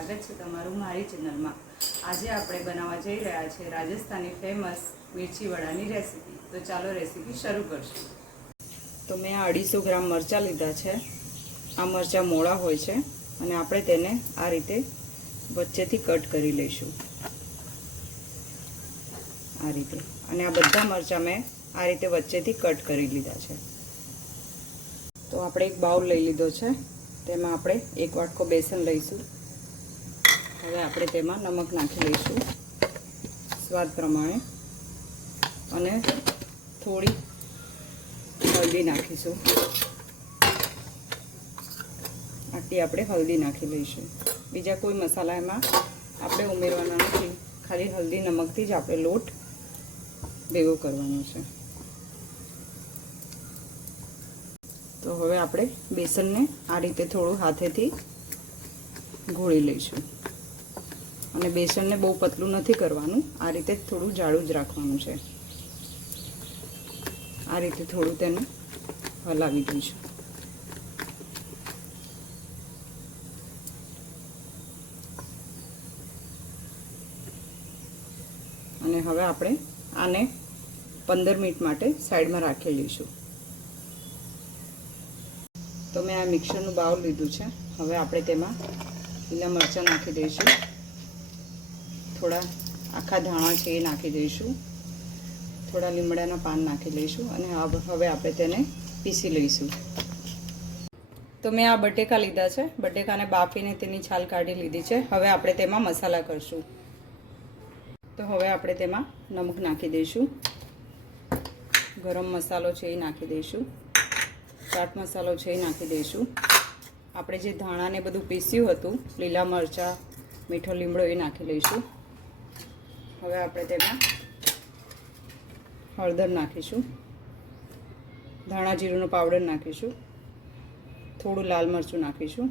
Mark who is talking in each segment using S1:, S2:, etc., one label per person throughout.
S1: આજે આપણે બનાવવા જઈ રહ્યા છે રાજસ્થાની ફેમસ મિર્ચી વડાની રેસીપી તો ચાલો રેસીપી શરૂ કરશું. તો મેં આ અઢીસો ગ્રામ મરચાં લીધા છે. આ મરચાં મોળા હોય છે અને આપણે તેને આ રીતે વચ્ચેથી કટ કરી લઈશું. આ રીતે. અને આ બધા મરચાં મેં આ રીતે વચ્ચેથી કટ કરી લીધા છે. તો આપણે એક બાઉલ લઈ લીધો છે. તેમાં આપણે એક વાટકો બેસન લઈશું. હવે આપણે તેમાં નમક નાખી લઈશું, સ્વાદ પ્રમાણે. અને થોડી હળદી નાખીશું. આટલી આપણે હલ્દી નાખી લઈશું. બીજા કોઈ મસાલા એમાં આપણે ઉમેરવાના નથી. ખાલી હલ્દી નમકથી જ આપણે લોટ ભેગો કરવાનો છે. તો હવે આપણે બેસનને આ રીતે થોડું હાથેથી ઘોળી લઈશું. અને બેસનને બહુ પતલું નથી કરવાનું. આ રીતે થોડું જાડું જ રાખવાનું છે. આ રીતે થોડું તેને હલાવી દઈશું. અને હવે આપણે આને પંદર મિનિટ માટે સાઈડમાં રાખી લઈશું. તો મેં આ મિક્સરનું બાઉલ લીધું છે. હવે આપણે તેમાં લીલા મરચાં નાખી દઈશું. થોડા આખા ધાણા છે એ નાખી દઈશું. થોડા લીમડાના પાન નાખી લઈશું અને હવે આપણે તેને પીસી લઈશું. તો મેં આ બટેકા લીધા છે. બટેકાને બાફીને તેની છાલ કાઢી લીધી છે. હવે આપણે તેમાં મસાલા કરશું. તો હવે આપણે તેમાં નમક નાખી દઈશું. ગરમ મસાલો છે એ નાખી દઈશું. ચાટ મસાલો છે એ નાખી દઈશું. આપણે જે ધાણાને બધું પીસ્યું હતું, લીલા મરચાં, મીઠો લીમડો એ નાખી લઈશું. હવે આપણે તેમાં હળદર નાખીશું. ધાણા જીરુંનો પાવડર નાખીશું. થોડું લાલ મરચું નાખીશું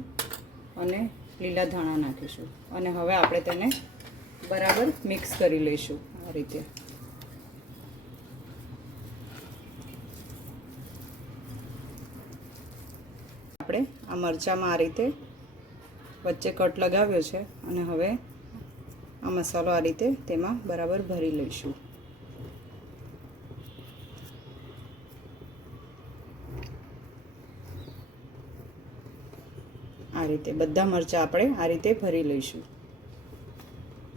S1: અને લીલા ધાણા નાખીશું. અને હવે આપણે તેને બરાબર મિક્સ કરી લઈશું આ રીતે. આપણે આ મરચાંમાં આ રીતે વચ્ચે કટ લગાવ્યો છે અને હવે આ મસાલો આ રીતે તેમાં બરાબર ભરી લઈશું. આ રીતે બધા મરચાં આપણે આ રીતે ભરી લઈશું.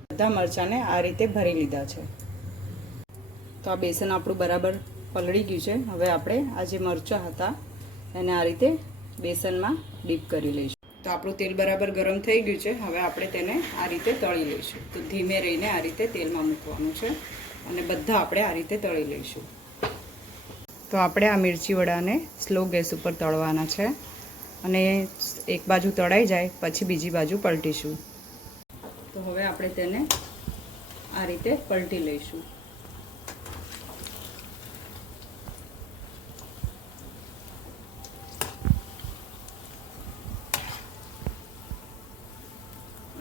S1: બધા મરચાંને આ રીતે ભરી લીધા છે. તો આ બેસન આપણું બરાબર પલળી ગયું છે. હવે આપણે આ જે મરચાં હતા એને આ રીતે બેસનમાં ડીપ કરી લઈશું. તો આપણું તેલ બરાબર ગરમ થઈ ગયું છે. હવે આપણે તેને આ રીતે તળી લઈશું. તો ધીમે રહીને આ રીતે તેલમાં મૂકવાનું છે અને બધા આપણે આ રીતે તળી લઈશું. તો આપણે આ મિરચી વડાને સ્લો ગેસ ઉપર તળવાના છે અને એક બાજુ તળાઈ જાય, પછી બીજી બાજુ પલટીશું. તો હવે આપણે તેને આ રીતે પલટી લઈશું.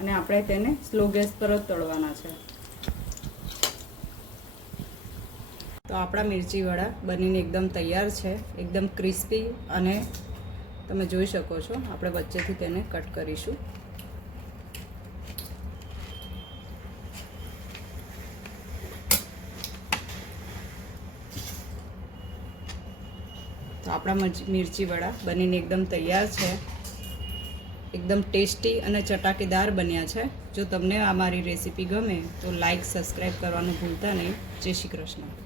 S1: અને આપણે તેને સ્લો ગેસ પર જ તળવાના છે. તો આપણા મિરચી બનીને એકદમ તૈયાર છે, એકદમ ક્રિસ્પી અને તમે જોઈ શકો છો, આપણે વચ્ચેથી તેને કટ કરીશું. તો આપણા મિરચી બનીને એકદમ તૈયાર છે. એકદમ ટેસ્ટી અને ચટાકેદાર બન્યા છે. જો તમને આ મારી રેસીપી ગમે તો લાઈક સબસ્ક્રાઈબ કરવાનું ભૂલતા નહીં. જય શ્રી કૃષ્ણ.